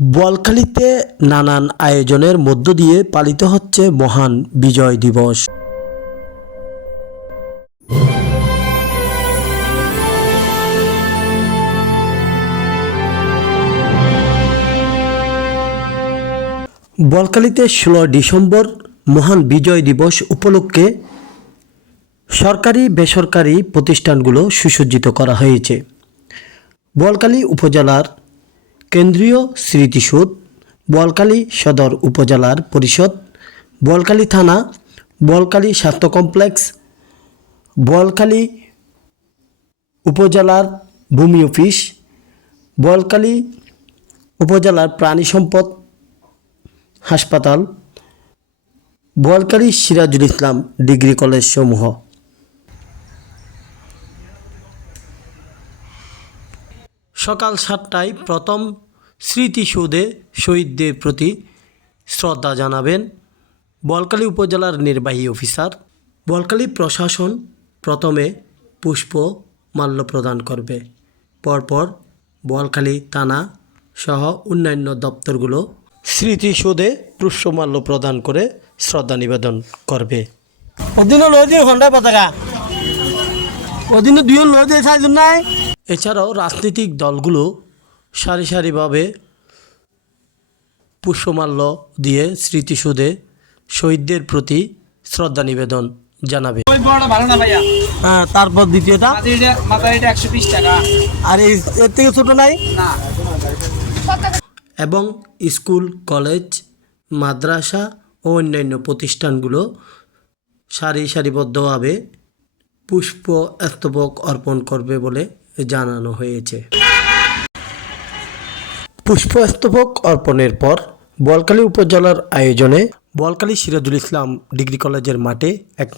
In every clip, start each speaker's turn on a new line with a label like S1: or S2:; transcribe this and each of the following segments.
S1: বলখালিতে নানান আয়োজনের মধ্য দিয়ে পালিত হচ্ছে মহান বিজয় দিবস। বলখালিতে ষোলো ডিসেম্বর মহান বিজয় দিবস উপলক্ষে সরকারি বেসরকারি প্রতিষ্ঠানগুলো সুসজ্জিত করা হয়েছে। বলকালী উপজেলার কেন্দ্রীয় স্মৃতিসৌধ বলকালী সদর উপজেলার পরিষদ বলকালী থানা বলকালী স্বাস্থ্য কমপ্লেক্স বলকালী উপজেলার ভূমি অফিস বলকালী উপজেলার প্রাণী সম্পদ হাসপাতাল বলকালী সিরাজুল ইসলাম ডিগ্রি কলেজ সমূহ সকাল সাতটায় প্রথম স্মৃতিসৌধে শহীদদের প্রতি শ্রদ্ধা জানাবেন বলকালী উপজেলার নির্বাহী অফিসার। বলকালী প্রশাসন প্রথমে পুষ্প মাল্য প্রদান করবে। পরপর বলখালী থানা সহ অন্যান্য দপ্তরগুলো স্মৃতিসৌধে পুষ্পমাল্য প্রদান করে শ্রদ্ধা নিবেদন করবে।
S2: ওদিনও লই দিয়ে পতাকা। দুজন লই দিয়ে চাইজন নাই।
S1: এছাড়াও রাজনৈতিক দলগুলো সারি সারিভাবে পুষ্পমাল্য দিয়ে স্মৃতিসৌধে শহীদদের প্রতি শ্রদ্ধা নিবেদন জানাবে।
S3: ওই বড়টা ভালো না ভাইয়া?
S2: হ্যাঁ তারপর দ্বিতীয়টা? আর এর থেকে ছোট নাই?
S1: এবং স্কুল কলেজ মাদ্রাসা ও অন্যান্য প্রতিষ্ঠানগুলো সারি সারিবদ্ধভাবে পুষ্প স্তবক অর্পণ করবে বলে জানানো হয়েছে। পুষ্পস্তবক অর্পণের পর বলকালী উপজেলার আয়োজনে বলকালী সিরাজুল ইসলাম ডিগ্রি কলেজের মাঠে এক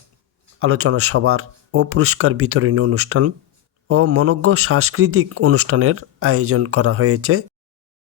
S1: আলোচনা সভার ও পুরস্কার বিতরণী অনুষ্ঠান ও মনজ্ঞ সাংস্কৃতিক অনুষ্ঠানের আয়োজন করা হয়েছে।